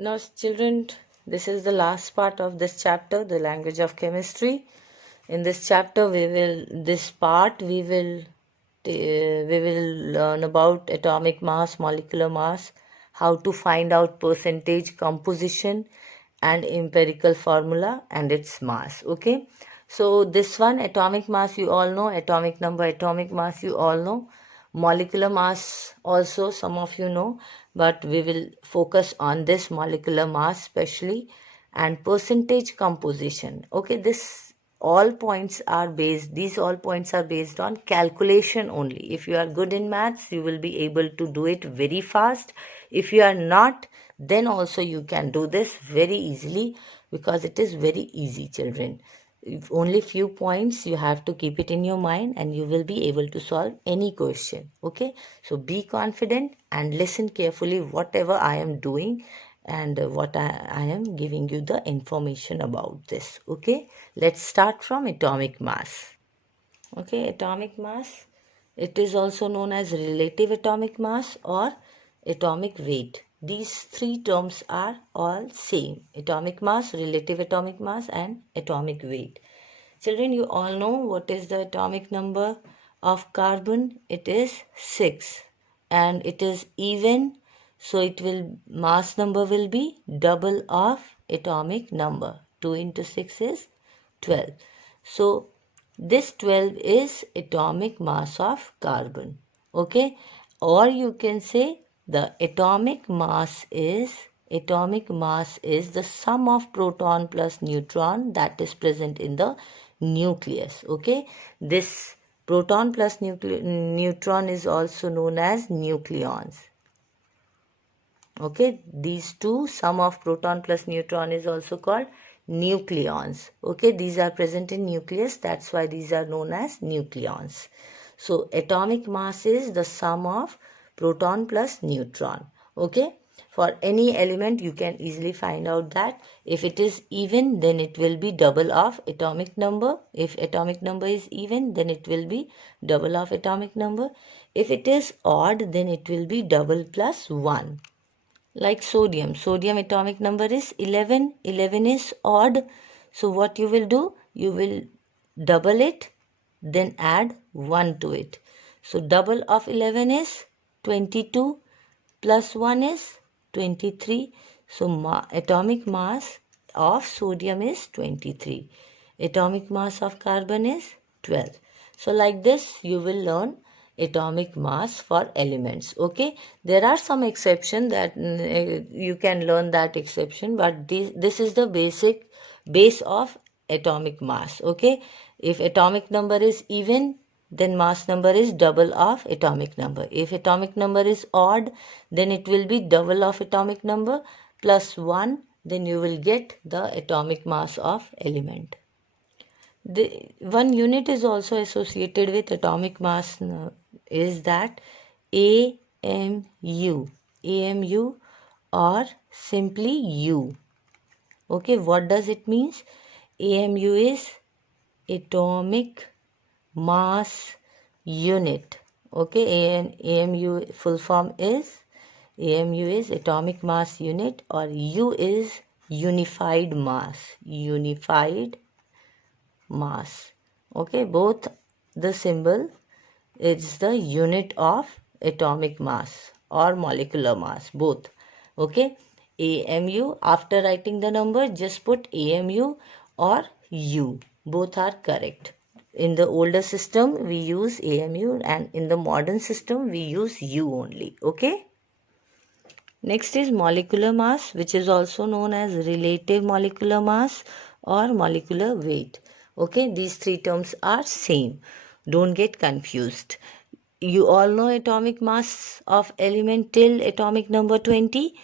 Now, children, this is the last part of this chapter, the language of chemistry. In this chapter, we will learn about atomic mass, molecular mass, how to find out percentage composition and empirical formula and its mass. Okay, so this one, atomic mass, you all know. Atomic number, atomic mass, you all know. Molecular mass also some of you know, but we will focus on this molecular mass specially, and percentage composition. Okay, these all points are based on calculation only. If you are good in maths, you will be able to do it very fast. If you are not, then also you can do this very easily, because it is very easy, children. If only few points you have to keep it in your mind, and you will be able to solve any question. Okay, so be confident and listen carefully whatever I am doing, and what I am giving you the information about this. Okay, let's start from atomic mass. Okay, atomic mass, it is also known as relative atomic mass or atomic weight. These three terms are all same: atomic mass, relative atomic mass, and atomic weight. Children, you all know what is the atomic number of carbon. It is 6, and it is even, so it will, mass number will be double of atomic number. 2 into 6 is 12. So this 12 is atomic mass of carbon. Okay, or you can say the atomic mass is the sum of proton plus neutron that is present in the nucleus. Okay, this proton plus neutron is also known as nucleons. Okay, these two, sum of proton plus neutron, is also called nucleons. Okay, these are present in nucleus, that's why these are known as nucleons. So atomic mass is the sum of proton plus neutron. Okay, for any element you can easily find out that if it is even, then it will be double of atomic number. If atomic number is even, then it will be double of atomic number. If it is odd, then it will be double plus 1. Like sodium atomic number is 11. 11 is odd, so what you will do, you will double it, then add 1 to it. So double of 11 is 22, plus 1 is 23. So atomic mass of sodium is 23. Atomic mass of carbon is 12. So like this you will learn atomic mass for elements. Okay, there are some exception that you can learn that exception, but this is the base of atomic mass. Okay, if atomic number is even, then mass number is double of atomic number. If atomic number is odd, then it will be double of atomic number plus 1, then you will get the atomic mass of element. The one unit is also associated with atomic mass, is that AMU. AMU, or simply U. Okay, what does it means? AMU is atomic mass unit. Okay, AMU full form is, AMU is atomic mass unit, or U is unified mass. Unified mass. Okay, both the symbol is the unit of atomic mass or molecular mass, both. Okay, AMU, after writing the number, just put AMU or U. Both are correct. In the older system we use AMU, and in the modern system we use U only. Okay, next is molecular mass, which is also known as relative molecular mass or molecular weight. Okay, these three terms are same, don't get confused. You all know atomic mass of element till atomic number 20.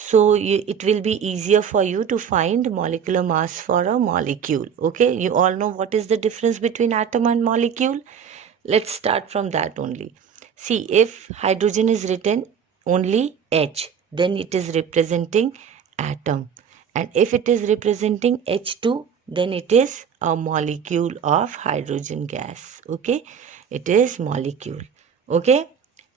So it will be easier for you to find molecular mass for a molecule. Okay, you all know what is the difference between atom and molecule. Let's start from that only. See, if hydrogen is written only H, then it is representing atom. And if it is representing H2, then it is a molecule of hydrogen gas. Okay, it is molecule. Okay,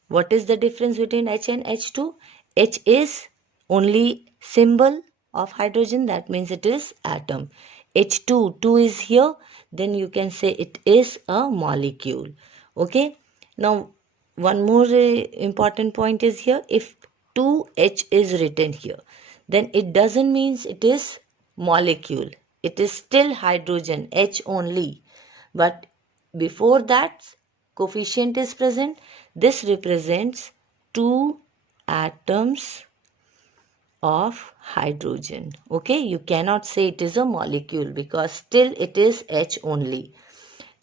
what is the difference between H and H2? H is only symbol of hydrogen, that means it is atom. H2, 2 is here, then you can say it is a molecule. Okay. Now, one more important point is here. If 2H is written here, then it doesn't mean it is molecule. It is still hydrogen, H only. But before that coefficient is present, this represents 2 atoms of hydrogen. Okay, you cannot say it is a molecule because still it is H only.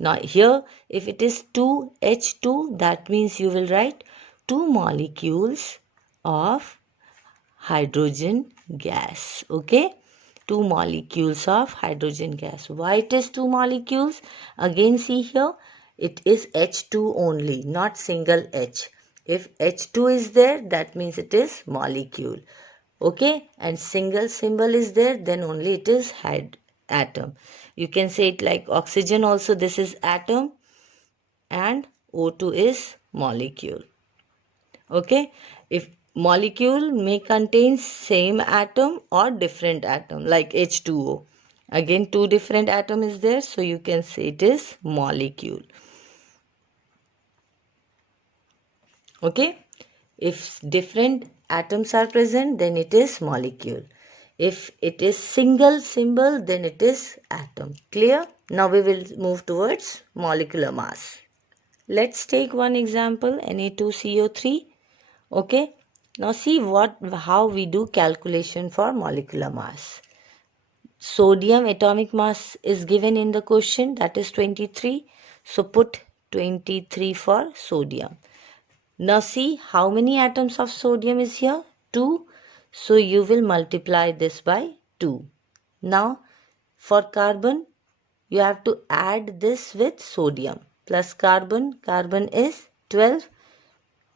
Now here, if it is 2H2, that means you will write 2 molecules of hydrogen gas. Okay, 2 molecules of hydrogen gas. Why it is 2 molecules? Again, see here, it is H2 only, not single H. If H2 is there, that means it is molecule. Okay, and single symbol is there, then only it is atom. You can say it like oxygen also, this is atom, and O2 is molecule. Okay, if molecule may contain same atom or different atom, like H2O. Again, 2 different atom is there, so you can say it is molecule. Okay, if different atoms are present, then it is molecule. If it is single symbol, then it is atom. Clear? Now we will move towards molecular mass. Let's take one example, Na2CO3. Okay. Now see how we do calculation for molecular mass. Sodium atomic mass is given in the question, that is 23. So put 23 for sodium. Now see how many atoms of sodium is here? 2. So you will multiply this by 2. Now for carbon, you have to add this with sodium. Plus carbon, carbon is 12.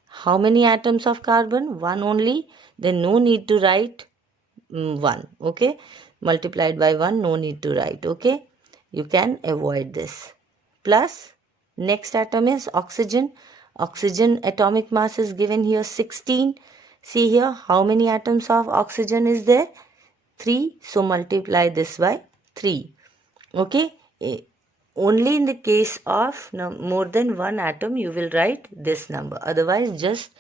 How many atoms of carbon? 1 only. Then no need to write 1. Okay. Multiplied by 1, no need to write. Okay. You can avoid this. Plus next atom is oxygen. Oxygen atomic mass is given here 16. See here how many atoms of oxygen is there? 3. So multiply this by 3. Okay. Only in the case of more than one atom you will write this number. Otherwise just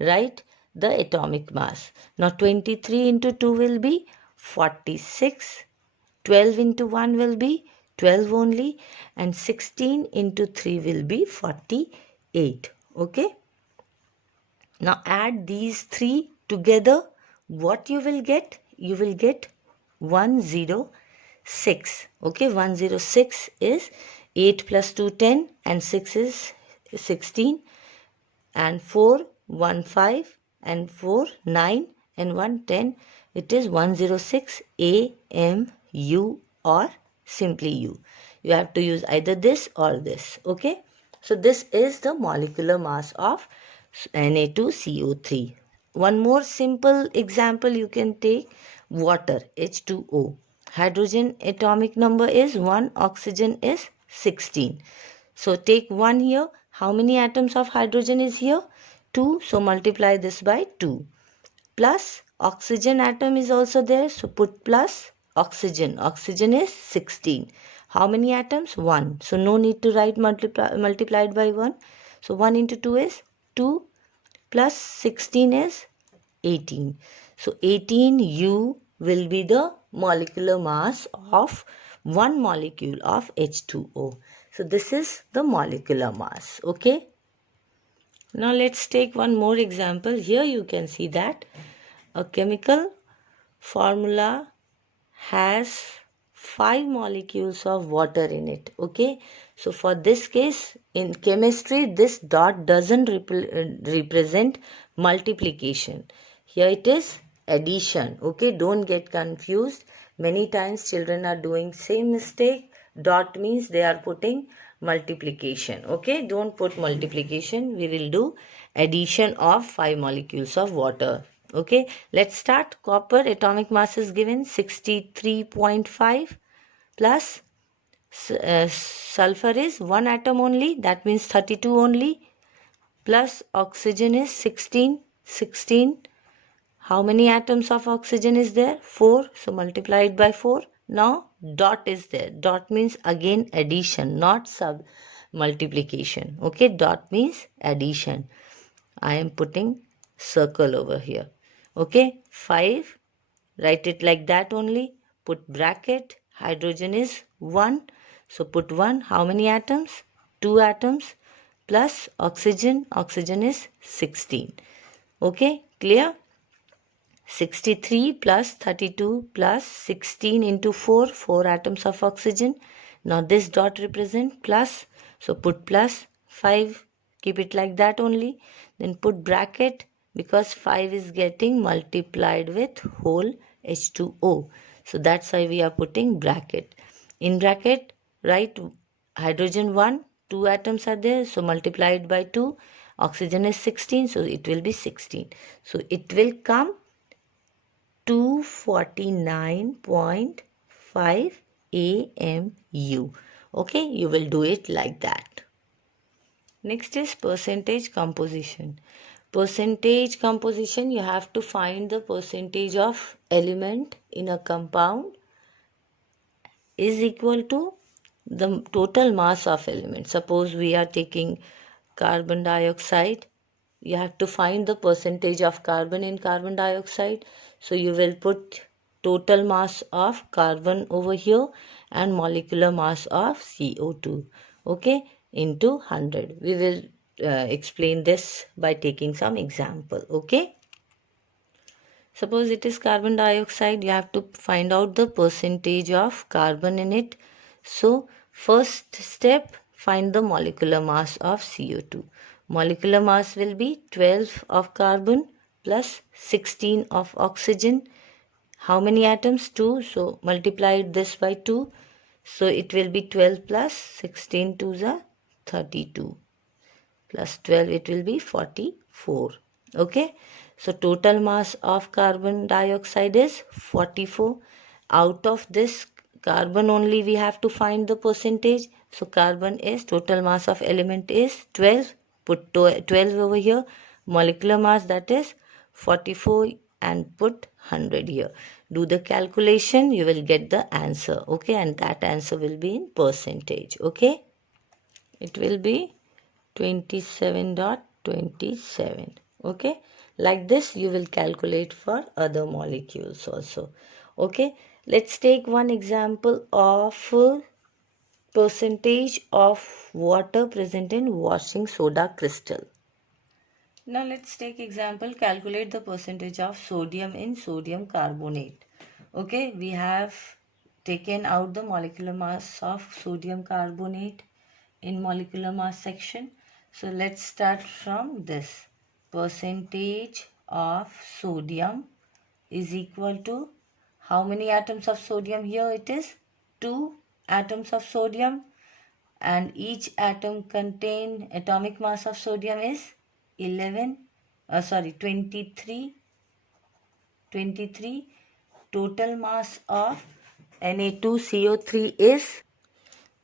write the atomic mass. Now 23 into 2 will be 46. 12 into 1 will be 12 only. And 16 into 3 will be 48. Okay. Now add these 3 together. What you will get? You will get 106. Okay, 106 is 8 plus 2, 10, and 6 is 16, and 4, 1, 5, and 4, 9, and 1, 10. It is 106 AMU or simply U. You have to use either this or this. Okay, so this is the molecular mass of Na2CO3. One more simple example you can take, water, H2O. Hydrogen atomic number is 1, oxygen is 16. So take 1 here. How many atoms of hydrogen is here? 2. So multiply this by 2. Plus oxygen atom is also there. So put plus oxygen. Oxygen is 16. How many atoms? 1. So no need to write multiplied by 1. So 1 into 2 is 2 plus 16 is 18. So 18U will be the molecular mass of one molecule of H2O. So this is the molecular mass. Okay. Now let's take one more example. Here you can see that a chemical formula has 5 molecules of water in it. Okay. So for this case, in chemistry, this dot doesn't represent multiplication. Here it is addition. Okay, don't get confused. Many times children are doing same mistake. Dot means they are putting multiplication. Okay, don't put multiplication. We will do addition of 5 molecules of water. Okay, let's start. Copper atomic mass is given 63.5 plus sulfur is 1 atom only, that means 32 only, plus oxygen is 16. How many atoms of oxygen is there? 4. So multiply it by 4. Now dot is there. Dot means again addition, not sub multiplication. Okay, dot means addition. I am putting circle over here. Okay, 5. Write it like that only. Put bracket. Hydrogen is 1. So put 1. How many atoms? 2 atoms plus oxygen. Oxygen is 16. Okay, clear? 63 plus 32 plus 16 into 4, 4 atoms of oxygen. Now this dot represent plus, so put plus 5, keep it like that only. Then put bracket because 5 is getting multiplied with whole H2O. So that's why we are putting bracket. In bracket, write hydrogen 1, 2 atoms are there, so multiply it by 2. Oxygen is 16, so it will be 16. So it will come 249.5 AMU. Okay, you will do it like that. Next is percentage composition. Percentage composition, you have to find the percentage of element in a compound is equal to the total mass of element. Suppose we are taking carbon dioxide. You have to find the percentage of carbon in carbon dioxide. So you will put total mass of carbon over here and molecular mass of CO2. Okay, into 100. We will explain this by taking some example. Okay. Suppose it is carbon dioxide, you have to find out the percentage of carbon in it. So first step, find the molecular mass of CO2. Molecular mass will be 12 of carbon plus 16 of oxygen. How many atoms? 2. So multiply this by 2. So it will be 12 plus 16 to the 32. Plus 12, it will be 44. Okay. So total mass of carbon dioxide is 44. Out of this carbon only we have to find the percentage. So carbon is, total mass of element is 12. Put 12 over here. Molecular mass, that is 44, and put 100 here. Do the calculation, you will get the answer. Okay, and that answer will be in percentage. Okay, it will be 27.27. Okay, like this you will calculate for other molecules also. Okay, let's take one example of percentage of water present in washing soda crystal. Now let's take example, calculate the percentage of sodium in sodium carbonate. Okay, we have taken out the molecular mass of sodium carbonate in molecular mass section. So let's start from this. Percentage of sodium is equal to, how many atoms of sodium here? It is 2 atoms of sodium, and each atom contain atomic mass of sodium is 23. Total mass of Na2CO3 is,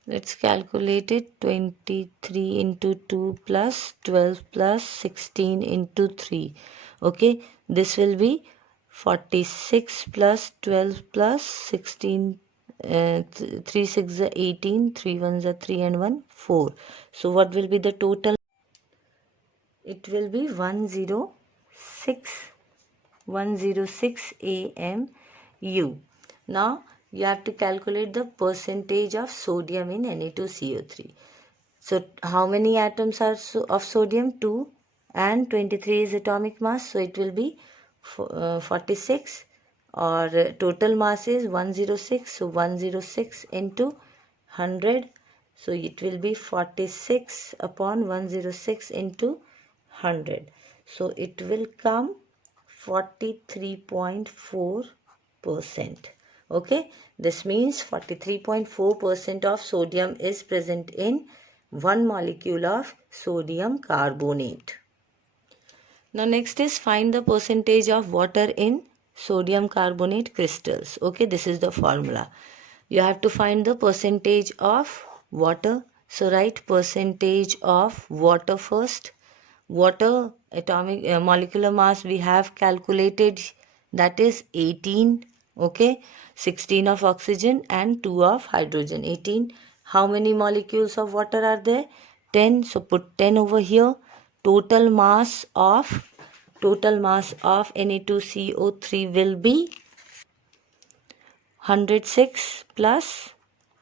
let's calculate it, 23 into 2 plus 12 plus 16 into 3. Okay, this will be 46 plus 12 plus 16. 3 6 is 18, 3 1 is 3 and 1 4. So what will be the total? It will be 106 AMU. Now you have to calculate the percentage of sodium in Na2CO3. So how many atoms are of sodium? 2, and 23 is atomic mass, so it will be 46, or total mass is 106, so 106 into 100, so it will be 46 upon 106 into 100, so it will come 43.4%. Okay, this means 43.4% of sodium is present in one molecule of sodium carbonate. Now next is find the percentage of water in sodium carbonate crystals. Okay, this is the formula. You have to find the percentage of water. So write percentage of water first. Water atomic molecular mass we have calculated, that is 18. Okay, 16 of oxygen and 2 of hydrogen. 18. How many molecules of water are there? 10. So put 10 over here. Total mass of Na2CO3 will be 106 plus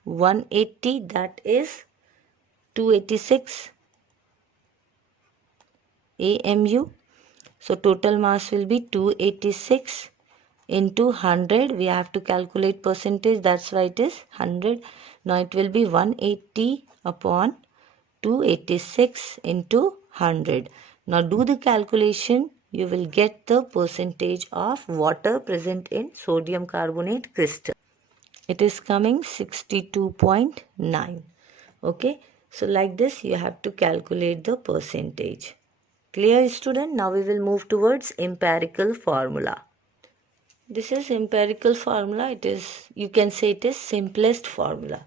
180, that is 286 AMU. So total mass will be 286 into 100. We have to calculate percentage, that's why it is 100. Now it will be 180 upon 286 into 100. Now do the calculation. You will get the percentage of water present in sodium carbonate crystal. It is coming 62.9. Okay, so like this you have to calculate the percentage. Clear, student? Now we will move towards empirical formula. This is empirical formula. It is, you can say it is simplest formula.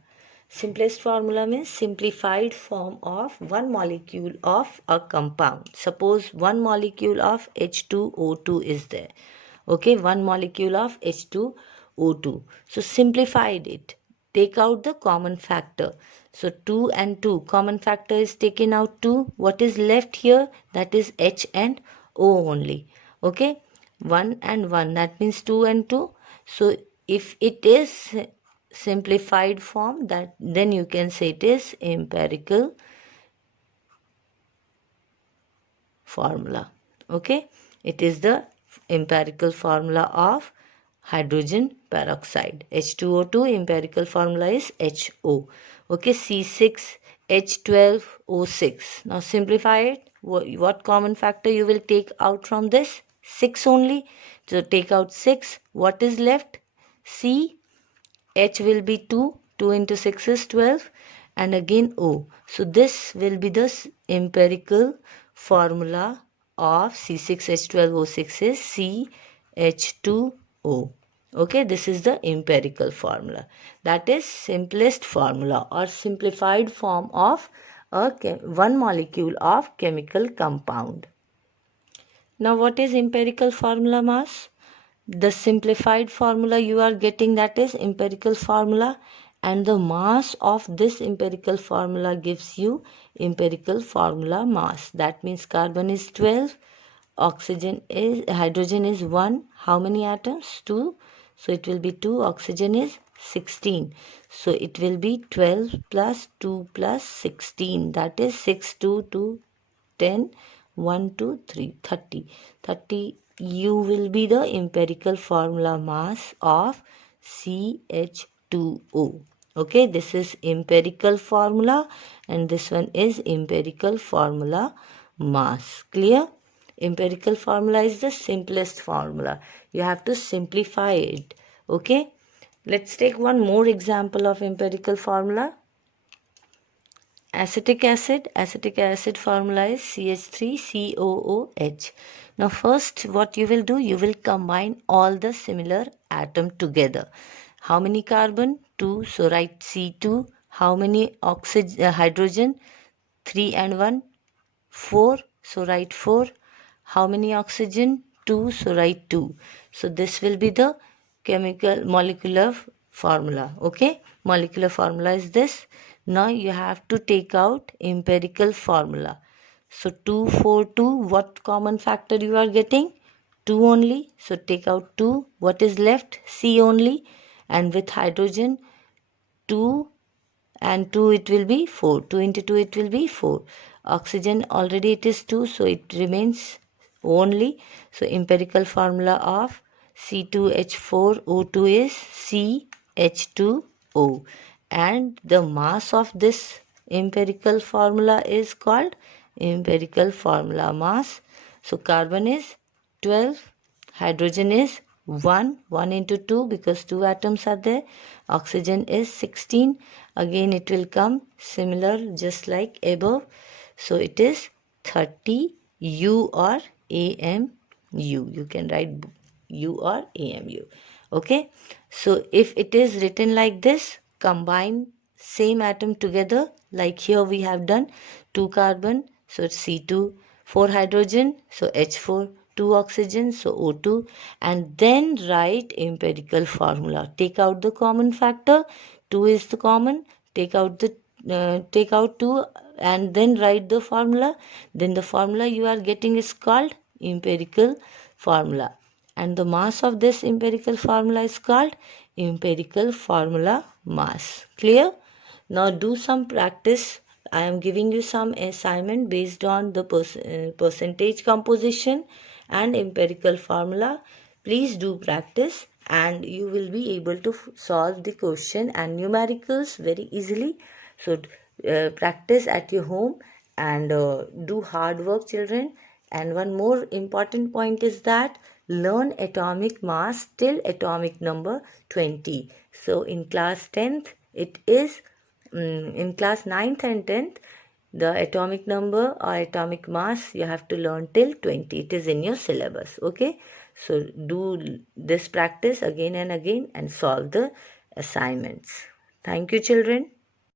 Simplest formula means simplified form of one molecule of a compound. Suppose one molecule of H2O2 is there. Okay, one molecule of H2O2. So simplified it. Take out the common factor. So 2 and 2. Common factor is taken out 2. What is left here? That is H and O only. Okay. 1 and 1. That means 2 and 2. So if it is simplified form, that then you can say it is empirical formula. Okay. It is the empirical formula of hydrogen peroxide. H2O2 empirical formula is HO. Okay, C6H12O6. Now simplify it. What common factor you will take out from this? 6 only. So take out 6. What is left? C. H will be 2. 2 into 6 is 12. And again O. So this will be the empirical formula of C6H12O6 is CH2O. Okay, this is the empirical formula. That is simplest formula or simplified form of one molecule of chemical compound. Now what is empirical formula mass? The simplified formula you are getting, that is empirical formula, and the mass of this empirical formula gives you empirical formula mass. That means carbon is 12, hydrogen is 1. How many atoms? 2. So it will be 2. Oxygen is 16. So it will be 12 plus 2 plus 16. That is 6, 2, 2, 10, 1, 2, 3, 30. 30 U will be the empirical formula mass of CH2O. Okay, this is empirical formula and this one is empirical formula mass. Clear? Empirical formula is the simplest formula. You have to simplify it. Okay, let's take one more example of empirical formula. Acetic acid formula is CH3COOH. Now first what you will do, you will combine all the similar atom together. How many carbon? 2, so write C2. How many hydrogen? 3 and 1, 4, so write 4. How many oxygen? 2, so write 2. So this will be the molecular formula. Okay, molecular formula is this. Now you have to take out empirical formula. So 2, 4, 2, what common factor you are getting? 2 only. So take out 2. What is left? C only. And with hydrogen, 2 and 2 it will be 4. 2 into 2 it will be 4. Oxygen already it is 2, so it remains only. So empirical formula of C2H4O2 is CH2O. And the mass of this empirical formula is called empirical formula mass. So carbon is 12, hydrogen is 1 into 2 because 2 atoms are there. Oxygen is 16. Again it will come similar just like above. So it is 30 U or AMU. You can write U or AMU. Okay. So if it is written like this, combine same atom together like here we have done 2 carbon. So it's C2, 4 hydrogen, so H4, 2 oxygen, so O2, and then write empirical formula. Take out the common factor, 2 is the common, take out 2 and then write the formula. Then the formula you are getting is called empirical formula, and the mass of this empirical formula is called empirical formula mass. Clear? Now do some practice. I am giving you some assignment based on the percentage composition and empirical formula. Please do practice and you will be able to solve the question and numericals very easily. So practice at your home and do hard work, children. And one more important point is that learn atomic mass till atomic number 20. So in class 10th it is in class 9th and 10th, the atomic number or atomic mass you have to learn till 20. It is in your syllabus. Okay, so do this practice again and again and solve the assignments. Thank you, children.